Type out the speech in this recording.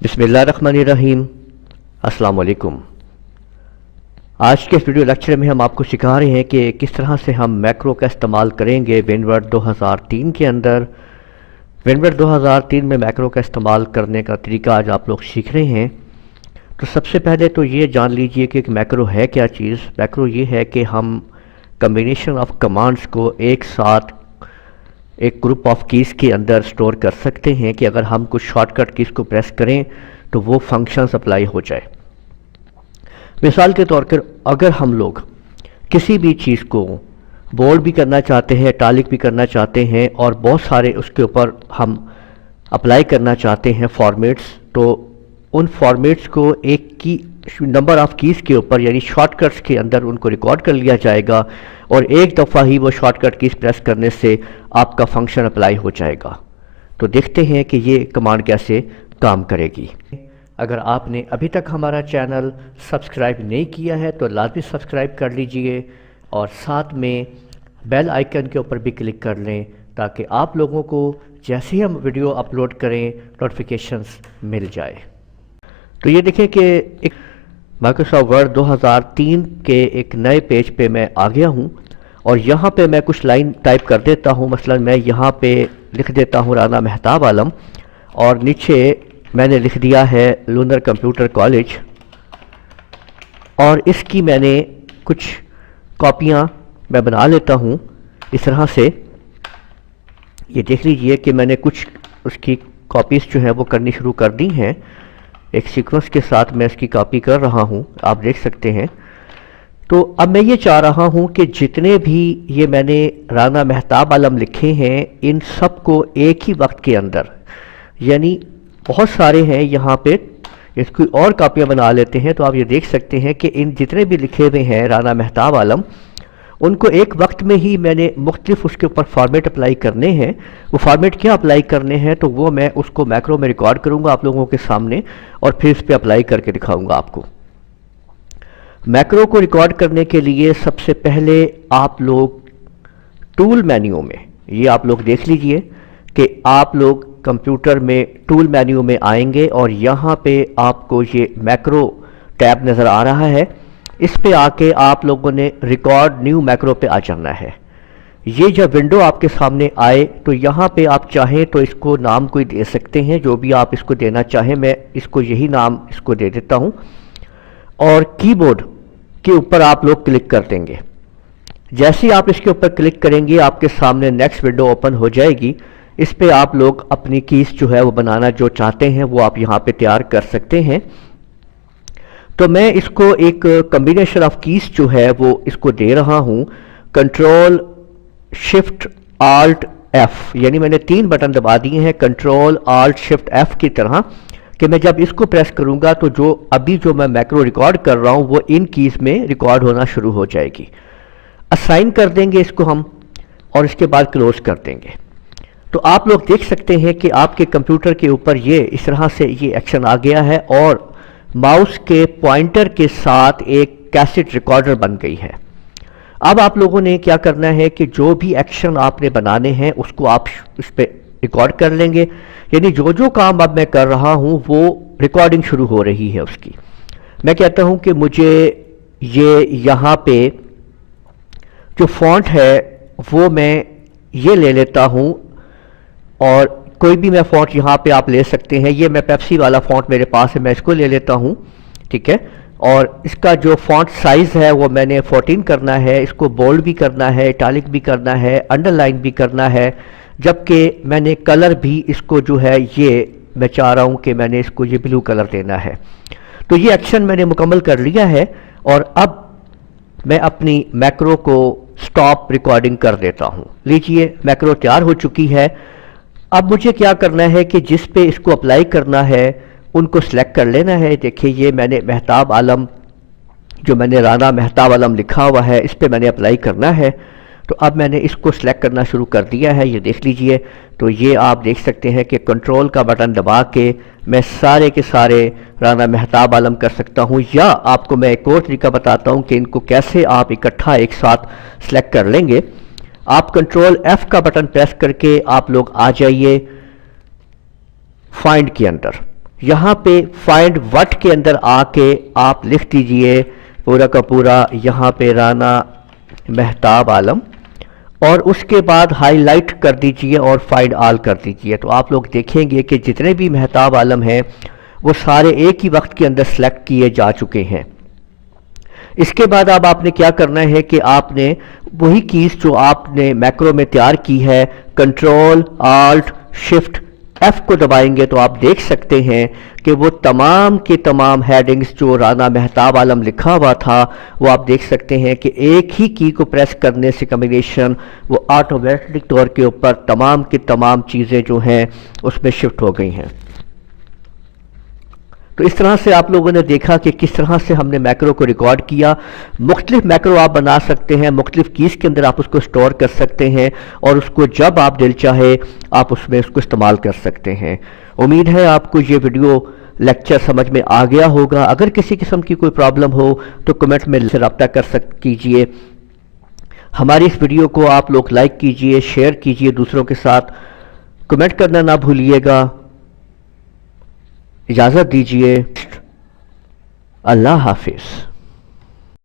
बिस्मिल्लाहिर्रहमानिर्रहीम। अस्सलाम वालेकुम। आज के इस वीडियो लेक्चर में हम आपको सिखा रहे हैं कि किस तरह से हम मैक्रो का इस्तेमाल करेंगे विनवर्ट 2003 के अंदर। विनवर्ट 2003 में मैक्रो का इस्तेमाल करने का तरीका आज आप लोग सीख रहे हैं। तो सबसे पहले तो ये जान लीजिए कि मैक्रो है क्या चीज़। मैक्रो ये है कि हम कम्बिनेशन ऑफ कमांड्स को एक साथ एक ग्रुप ऑफ कीज़ के अंदर स्टोर कर सकते हैं कि अगर हम कुछ शॉर्टकट कीज़ को प्रेस करें तो वो फंक्शंस अप्लाई हो जाए। मिसाल के तौर पर अगर हम लोग किसी भी चीज़ को बोल्ड भी करना चाहते हैं, इटैलिक भी करना चाहते हैं और बहुत सारे उसके ऊपर हम अप्लाई करना चाहते हैं फॉर्मेट्स, तो उन फॉर्मेट्स को एक की नंबर ऑफ़ कीज़ के ऊपर यानी शॉर्टकट्स के अंदर उनको रिकॉर्ड कर लिया जाएगा और एक दफ़ा ही वो शॉर्टकट कीज़ प्रेस करने से आपका फंक्शन अप्लाई हो जाएगा। तो देखते हैं कि ये कमांड कैसे काम करेगी। अगर आपने अभी तक हमारा चैनल सब्सक्राइब नहीं किया है तो लाजमी सब्सक्राइब कर लीजिए और साथ में बेल आइकन के ऊपर भी क्लिक कर लें ताकि आप लोगों को जैसे ही हम वीडियो अपलोड करें नोटिफिकेशंस मिल जाए। तो ये देखिए कि एक माइक्रोसॉफ्ट वर्ड 2003 के एक नए पेज पे मैं आ गया हूँ और यहाँ पे मैं कुछ लाइन टाइप कर देता हूँ। मसलन मैं यहाँ पे लिख देता हूँ राना मेहताब आलम और नीचे मैंने लिख दिया है लूनर कंप्यूटर कॉलेज और इसकी मैंने कुछ कॉपियाँ मैं बना लेता हूँ इस तरह से। ये देख लीजिए कि मैंने कुछ उसकी कॉपीज़ जो है वो करनी शुरू कर दी हैं। एक सीक्वेंस के साथ मैं इसकी कॉपी कर रहा हूँ, आप देख सकते हैं। तो अब मैं ये चाह रहा हूँ कि जितने भी ये मैंने राना मेहताब आलम लिखे हैं इन सब को एक ही वक्त के अंदर, यानी बहुत सारे हैं यहाँ पे, इसकी और कापियाँ बना लेते हैं। तो आप ये देख सकते हैं कि इन जितने भी लिखे हुए हैं राना मेहताब आलम उनको एक वक्त में ही मैंने मुख्तलिफ उसके ऊपर फॉर्मेट अप्लाई करने हैं। वो फॉर्मेट क्या अप्लाई करने हैं तो वो मैं उसको मैक्रो में रिकॉर्ड करूँगा आप लोगों के सामने और फिर इस पर अप्लाई करके दिखाऊँगा आपको। मैक्रो को रिकॉर्ड करने के लिए सबसे पहले आप लोग टूल मेन्यू में, ये आप लोग देख लीजिए कि आप लोग कंप्यूटर में टूल मेन्यू में आएंगे और यहाँ पे आपको ये मैक्रो टैब नज़र आ रहा है। इस पे आके आप लोगों ने रिकॉर्ड न्यू मैक्रो पे आ जाना है। ये जब विंडो आपके सामने आए तो यहाँ पे आप चाहें तो इसको नाम कोई दे सकते हैं, जो भी आप इसको देना चाहें। मैं इसको यही नाम इसको दे देता हूँ और कीबोर्ड के ऊपर आप लोग क्लिक कर देंगे। जैसे ही आप इसके ऊपर क्लिक करेंगे आपके सामने नेक्स्ट विंडो ओपन हो जाएगी। इस पे आप लोग अपनी कीज़ जो है वो बनाना जो चाहते हैं वो आप यहाँ पे तैयार कर सकते हैं। तो मैं इसको एक कम्बिनेशन ऑफ कीज़ जो है वो इसको दे रहा हूँ कंट्रोल शिफ्ट आल्ट एफ, यानी मैंने 3 बटन दबा दिए हैं कंट्रोल आल्ट शिफ्ट एफ की तरह कि मैं जब इसको प्रेस करूँगा तो जो अभी जो मैं मैक्रो रिकॉर्ड कर रहा हूँ वो इन कीज़ में रिकॉर्ड होना शुरू हो जाएगी। असाइन कर देंगे इसको हम और इसके बाद क्लोज कर देंगे। तो आप लोग देख सकते हैं कि आपके कंप्यूटर के ऊपर ये इस तरह से ये एक्शन आ गया है और माउस के पॉइंटर के साथ एक कैसेट रिकॉर्डर बन गई है। अब आप लोगों ने क्या करना है कि जो भी एक्शन आपने बनाने हैं उसको आप इस पर रिकॉर्ड कर लेंगे, यानी जो जो काम अब मैं कर रहा हूँ वो रिकॉर्डिंग शुरू हो रही है उसकी। मैं कहता हूँ कि मुझे ये यहाँ पे जो फॉन्ट है वो मैं ये ले लेता हूँ और कोई भी मैं फ़ॉन्ट यहाँ पे आप ले सकते हैं। ये मैं पेप्सी वाला फ़ॉन्ट मेरे पास है, मैं इसको ले लेता हूँ, ठीक है। और इसका जो फ़ॉन्ट साइज़ है वो मैंने 14 करना है। इसको बोल्ड भी करना है, इटैलिक भी करना है, अंडरलाइन भी करना है, जबकि मैंने कलर भी इसको जो है ये मैं चाह रहा हूँ कि मैंने इसको ये ब्लू कलर देना है। तो ये एक्शन मैंने मुकम्मल कर लिया है और अब मैं अपनी मैक्रो को स्टॉप रिकॉर्डिंग कर देता हूँ। लीजिए मैक्रो तैयार हो चुकी है। अब मुझे क्या करना है कि जिस पे इसको अप्लाई करना है उनको सिलेक्ट कर लेना है। देखिए ये मैंने मेहताब आलम, जो मैंने राना मेहताब आलम लिखा हुआ है इस पे मैंने अप्लाई करना है। तो अब मैंने इसको सिलेक्ट करना शुरू कर दिया है, ये देख लीजिए। तो ये आप देख सकते हैं कि कंट्रोल का बटन दबा के मैं सारे के सारे राना मेहताब आलम कर सकता हूँ, या आपको मैं एक और तरीका बताता हूँ कि इनको कैसे आप इकट्ठा एक साथ सिलेक्ट कर लेंगे। आप कंट्रोल एफ का बटन प्रेस करके आप लोग आ जाइए फाइंड के अंदर یہاں پہ فائنڈ وٹ کے اندر آ کے آپ لکھ دیجئے پورا کا پورا یہاں پہ رانا مہتاب عالم، اور اس کے بعد ہائی لائٹ کر دیجئے اور فائنڈ آل کر دیجئے، تو آپ لوگ دیکھیں گے کہ جتنے بھی مہتاب عالم ہیں وہ سارے ایک ہی وقت کے اندر سلیکٹ کیے جا چکے ہیں۔ اس کے بعد اب آپ نے کیا کرنا ہے کہ آپ نے وہی کیز جو آپ نے میکرو میں تیار کی ہے، کنٹرول آلٹ شفٹ ایف کو دبائیں گے تو آپ دیکھ سکتے ہیں کہ وہ تمام کے تمام ہیڈنگز جو رانا مہتاب عالم لکھا ہوا تھا وہ آپ دیکھ سکتے ہیں کہ ایک ہی کی کو پریس کرنے سے کمبینیشن وہ آٹومیٹک طور کے اوپر تمام کی تمام چیزیں جو ہیں اس میں شفٹ ہو گئی ہیں۔ تو اس طرح سے آپ لوگوں نے دیکھا کہ کس طرح سے ہم نے میکرو کو ریکارڈ کیا۔ مختلف میکرو آپ بنا سکتے ہیں، مختلف کیز کے اندر آپ اس کو سٹور کر سکتے ہیں اور اس کو جب آپ دل چاہے آپ اس میں اس کو استعمال کر سکتے ہیں۔ امید ہے آپ کو یہ ویڈیو لیکچر سمجھ میں آ گیا ہوگا۔ اگر کسی قسم کی کوئی پرابلم ہو تو کمنٹ میں سے رابطہ کیجئے۔ ہماری اس ویڈیو کو آپ لوگ لائک کیجئے، شیئر کیجئے دوسروں کے ساتھ، کمنٹ کرنا نہ بھولیے گا۔ اجازت دیجئے، اللہ حافظ۔